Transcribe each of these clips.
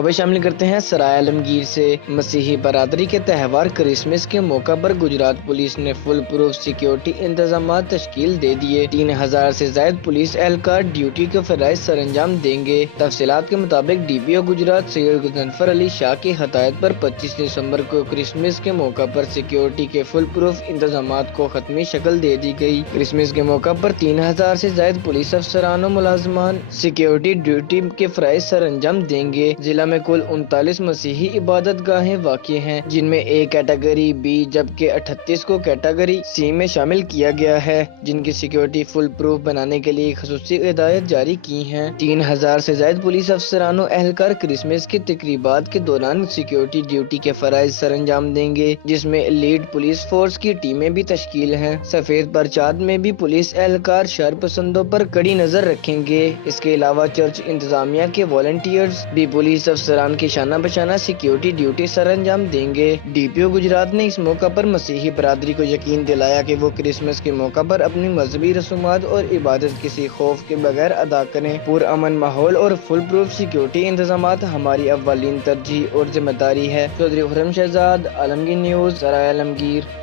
खबर शामिल करते हैं सराय आलमगीर से। मसीही बरादरी के त्यौहार क्रिसमस के मौका पर गुजरात पुलिस ने फुल प्रूफ सिक्योरिटी इंतजाम तश्कील दे दिए। 3000 से ज्यादा पुलिस एहलकार ड्यूटी के फराइज सरंजाम देंगे। तफसीलात के मुताबिक डीपीओ गुजरात सैयद गजनफर अली शाह की हदायत पर 25 दिसंबर को क्रिसमस के मौका पर सिक्योरिटी के फुल प्रूफ इंतजाम को खत्मी शक्ल दे दी गई। क्रिसमस के मौका पर 3000 से ज्यादा पुलिस अफसरान और मुलाजमान सिक्योरिटी ड्यूटी के फराइज सरंजाम देंगे। जिला में कुल 39 मसीही इबादत गाहें वाक़ हैं, जिनमें ए कैटेगरी बी जबकि 38 को कैटेगरी सी में शामिल किया गया है, जिनकी सिक्योरिटी फुल प्रूफ बनाने के लिए खसूसी हिदायत जारी की हैं। 3000 से ज्यादा पुलिस अफसरान और एहलकार क्रिसमस की तकरीबात के दौरान सिक्योरिटी ड्यूटी के फराइज सरंजाम देंगे, जिसमें लीड पुलिस फोर्स की टीमें भी तश्कील हैं। सफेद परचाद में भी पुलिस एहलकार शर पसंदों पर कड़ी नजर रखेंगे। इसके अलावा चर्च इंतजामिया के वॉलंटियर्स भी पुलिस अफसरान की शाना बशाना सिक्योरिटी ड्यूटी सरंजाम देंगे। डीपीओ गुजरात ने इस मौका पर मसीही बरादरी को यकीन दिलाया कि वो क्रिसमस के मौका पर अपनी मजहबी रसूमात और इबादत किसी खौफ के बगैर अदा करें। पुरअमन माहौल और फुल प्रूफ सिक्योरिटी इंतजाम हमारी अव्वलीन तरजीह और जिम्मेदारी है। चौधरी खुर्रम शहजाद, आलमगीर न्यूज, सराय आलमगीर।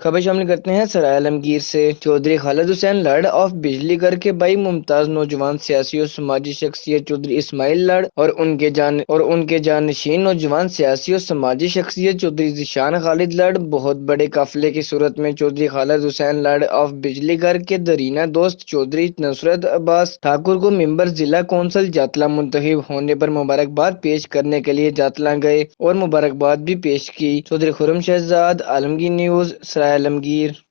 खबर शामिल करते हैं सराय आलमगीर से। चौधरी खालिद हुसैन लड़ ऑफ बिजली घर के भाई मुमताज नौजवान सियासी और समाजी शख्सियत चौधरी इस्माइल लड़ और उनके जानशीन नौजवान सियासी और समाजी शख्सियत चौधरी जिशान खालिद लड़ बहुत बड़े काफिले की सूरत में चौधरी खालिद हुसैन लड़ ऑफ बिजली घर के दरीना दोस्त चौधरी नुसरत अब्बास ठाकुर को मेंबर जिला कौंसिल जातला मुंतखब होने पर मुबारकबाद पेश करने के लिए जातला गए और मुबारकबाद भी पेश की। चौधरी खुर्रम शहजाद, आलमगीर न्यूज, सराय आलमगीर।